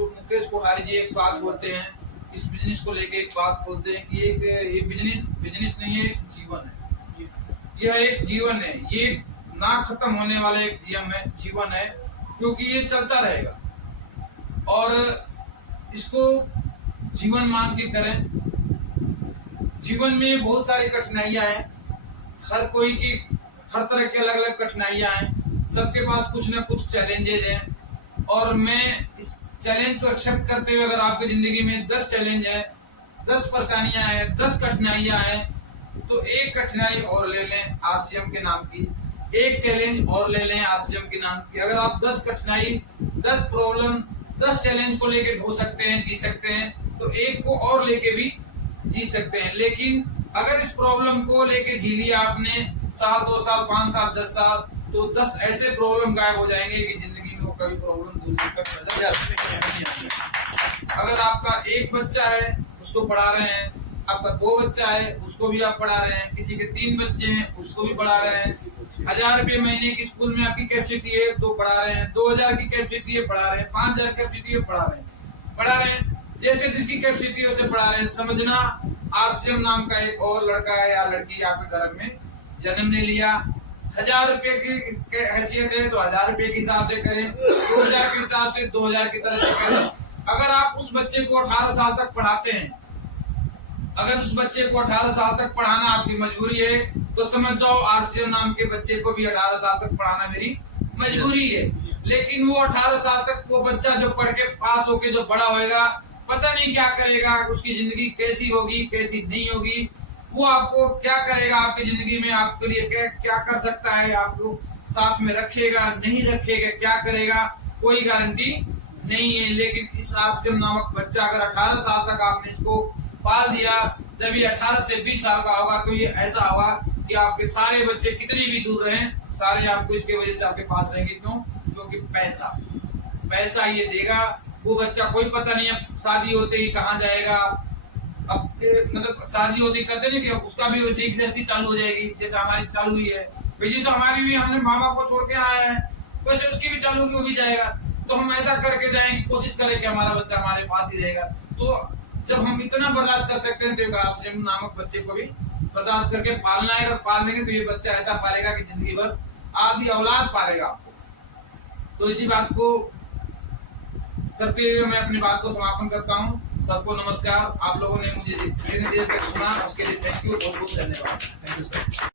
मुकेश कोठारी जी एक बात बोलते हैं, इस बिजनेस को लेके एक बात बोलते हैं कि ये बिजनेस नहीं है, जीवन है। यह एक जीवन है, ये ना खत्म होने वाला एक जीवन है, क्योंकि ये चलता रहेगा। और इसको जीवन मान के करें। जीवन में बहुत सारी कठिनाइयां हैं, हर कोई की हर तरह की अलग अलग कठिनाइयां हैं, सबके पास कुछ ना कुछ चैलेंजेस हैं। और मैं इस चैलेंज को एक्सेप्ट करते हुए, अगर आपकी जिंदगी में 10 चैलेंज है, 10 परेशानियां हैं, 10 कठिनाइयां हैं, तो एक कठिनाई और ले लें आसियम के नाम की, एक चैलेंज और ले लें आसियम के नाम की। अगर आप 10 कठिनाई, 10 प्रॉब्लम, 10 चैलेंज को लेके ढो सकते हैं, जी सकते हैं, तो एक को और लेके भी जी सकते हैं। लेकिन अगर इस प्रॉब्लम को लेके जी लिया आपने साल, 2 साल, 5 साल, 10 साल, तो 10 ऐसे प्रॉब्लम गायब हो जाएंगे कि जिंदगी में वो कभी प्रॉब्लम दूर तक नजर नहीं आएगी। अगर आपका एक बच्चा है, उसको पढ़ा रहे हैं, आपका 2 बच्चा है, उसको भी आप पढ़ा रहे हैं, किसी के 3 बच्चे हैं, उसको भी पढ़ा रहे हैं, 1000 रुपए महीने की स्कूल में आपकी कैपेसिटी है तो पढ़ा रहे हैं, 2000 की कैपेसिटी है पढ़ा रहे हैं, 5000 कैपेसिटी है पढ़ा रहे हैं, जैसे जिसकी कैपेसिटी है उसे पढ़ा रहे हैं। समझना, आसिम नाम का एक और लड़का है या लड़की आपके घर में जन्म ले लिया, 1000 रुपए की हैसियत है तो 1000 रुपए के हिसाब से करें, 2000 के हिसाब से 2000 की तरह से करें। अगर आप उस बच्चे को 18 साल तक पढ़ाते हैं, अगर उस बच्चे को 18 साल तक पढ़ाना आपकी मजबूरी है, तो समझ जाओ आरसीएम नाम के बच्चे को भी 18 साल तक पढ़ाना मेरी मजबूरी है। लेकिन वो 18 साल तक वो बच्चा जो पढ़ के पास होके जो बड़ा होएगा, पता नहीं क्या करेगा, उसकी जिंदगी कैसी होगी, कैसी नहीं होगी, वो आपको क्या करेगा आपकी जिंदगी में, आपके लिए क्या कर सकता है, आपको साथ में रखेगा, नहीं रखेगा, क्या करेगा, कोई गारंटी नहीं है। लेकिन इस आसिम नामक बच्चा अगर 18 साल तक आपने इसको पाल दिया, जब ये 18 से 20 साल का होगा तो ये ऐसा होगा कि आपके सारे बच्चे कितने भी दूर रहें, सारे आपको इसके वजह से आपके पास रहेंगे। क्यों? क्योंकि पैसा ये देगा। वो बच्चा कोई पता नहीं है शादी होते ही कहाँ जाएगा। अब मतलब शादी होती कहते नहीं कि उसका भी वैसे ही गृहस्थी चालू हो जाएगी, जैसे हमारी चालू हुई है, जैसे हमारी भी, हमने माँ बाप को छोड़ के आए हैं, वैसे उसकी भी चालू हो भी जाएगा। तो हम ऐसा करके जाएंगे, कोशिश करें कि हमारा बच्चा हमारे पास ही रहेगा। तो जब हम इतना बर्दाश्त कर सकते हैं तो एक आसिम नामक बच्चे को भी बर्दाश्त करके पालना है। अगर पाल लेंगे तो ये बच्चा ऐसा पालेगा कि जिंदगी भर आधी औलाद पालेगा आपको। तो इसी बात को करते हुए मैं अपनी बात को समापन करता हूँ। सबको नमस्कार। आप लोगों ने मुझे इतनी देर तक सुना, उसके लिए थैंक यू, बहुत बहुत धन्यवाद। Thank you sir.